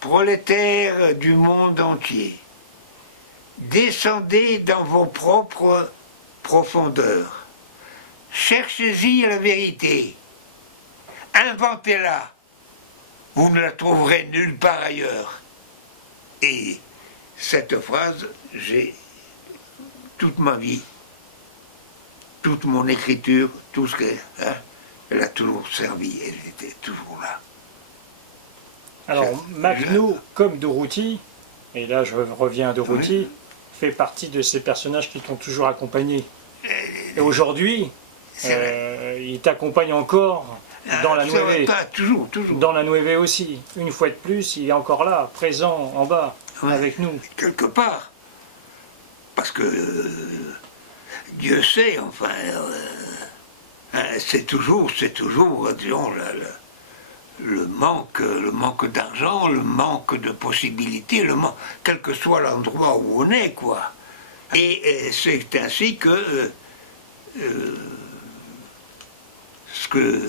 prolétaires du monde entier, descendez dans vos propres profondeurs. Cherchez-y la vérité. Inventez-la. Vous ne la trouverez nulle part ailleurs. Et cette phrase, j'ai toute ma vie, toute mon écriture, tout ce que... Hein, elle a toujours servi, elle était toujours là. Alors, Makhno, comme Dorothy, et là je reviens à Dorothy, fait partie de ces personnages qui t'ont toujours accompagné. Et aujourd'hui, il t'accompagne encore dans la Nueve. Toujours. Dans la Nueve aussi. Une fois de plus, il est encore là, présent en bas, avec nous. Quelque part. Parce que Dieu sait, enfin, c'est toujours, disons, le manque d'argent, le manque de possibilités, quel que soit l'endroit où on est, quoi. Et c'est ainsi que ce que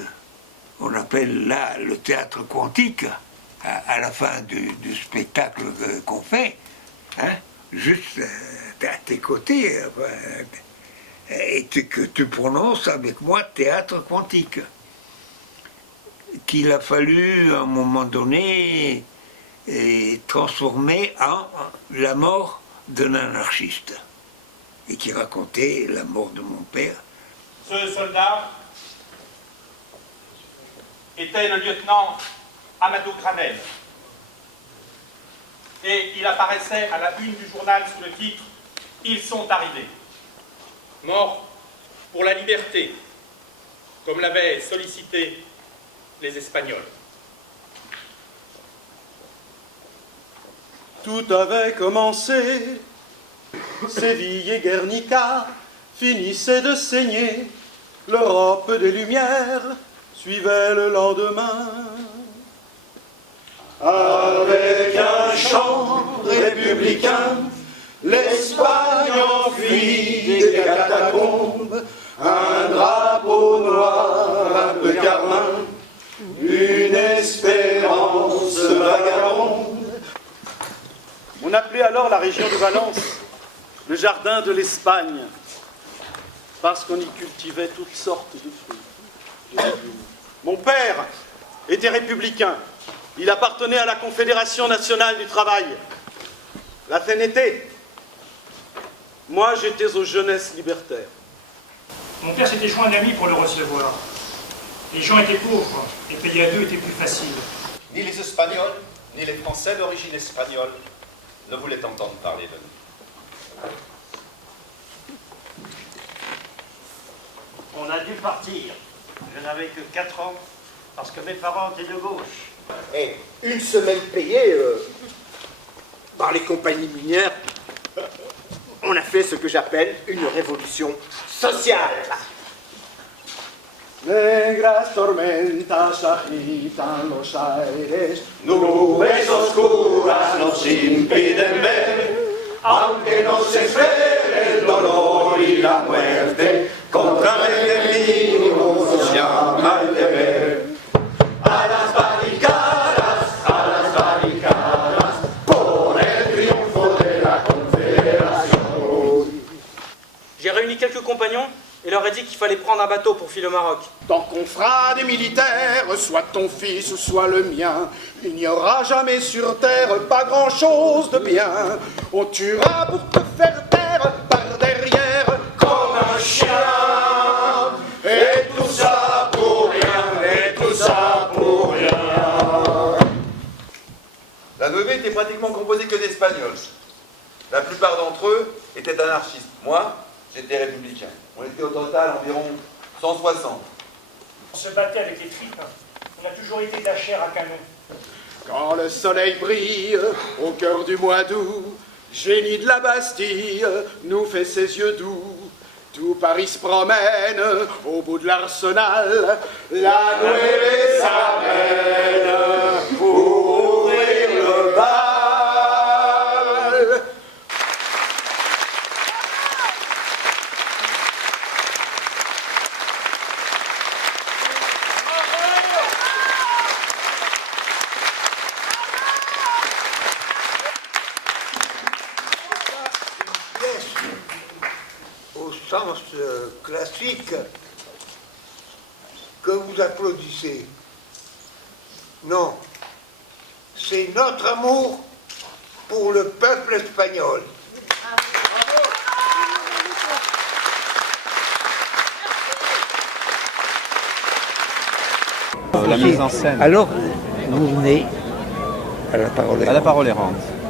on appelle là le théâtre quantique, à la fin du spectacle qu'on fait, hein, juste à tes côtés, et que tu prononces avec moi théâtre quantique, qu'il a fallu à un moment donné transformer en la mort d'un anarchiste, et qui racontait la mort de mon père. Ce soldat était le lieutenant Amadou Granel. Et il apparaissait à la une du journal sous le titre « Ils sont arrivés ». Morts pour la liberté, comme l'avaient sollicité les Espagnols. Tout avait commencé, Séville et Guernica finissaient de saigner, l'Europe des Lumières suivait le lendemain. Avec un chant républicain, l'Espagne enfuit des catacombes, un drapeau noir un peu carmin, une espérance vagabonde. On appelait alors la région de Valence le jardin de l'Espagne, parce qu'on y cultivait toutes sortes de fruits. Mon père était républicain. Il appartenait à la Confédération nationale du travail, la CNT. Moi, j'étais aux jeunesses libertaires. Mon père s'était joint d'amis pour le recevoir. Les gens étaient pauvres, et payer à deux était plus facile. Ni les Espagnols, ni les Français d'origine espagnole ne voulaient entendre parler de nous. On a dû partir. Je n'avais que 4 ans, parce que mes parents étaient de gauche. Et une semaine payée par les compagnies minières, on a fait ce que j'appelle une révolution sociale. Negras tormentas agitan los aires, nubes oscuras nos impiden ver, aunque nos espere el dolor y la muerte, contra el enemigo nos llama el deber. A las barricadas, por el triunfo de la Confédération. J'ai réuni quelques compagnons et leur ai dit qu'il fallait prendre un bateau pour filer au Maroc. Tant qu'on fera des militaires, soit ton fils ou soit le mien, il n'y aura jamais sur terre pas grand-chose de bien. On tuera pour te faire taire par derrière comme un chien. Et tout ça pour rien, et tout ça pour rien. La Nueve était pratiquement composée que d'Espagnols. La plupart d'entre eux étaient anarchistes. Moi, j'étais républicain. On était au total environ 160. On se battait avec les tripes. On a toujours été de la chair à canon. Quand le soleil brille au cœur du mois d'août, génie de la Bastille nous fait ses yeux doux. Tout Paris se promène au bout de l'arsenal. La Nueve s'amène pour ouvrir le bal. sens classique que vous applaudissez. Non, c'est notre amour pour le peuple espagnol. La mise en scène. Alors, vous venez à la parole. À la parole errante.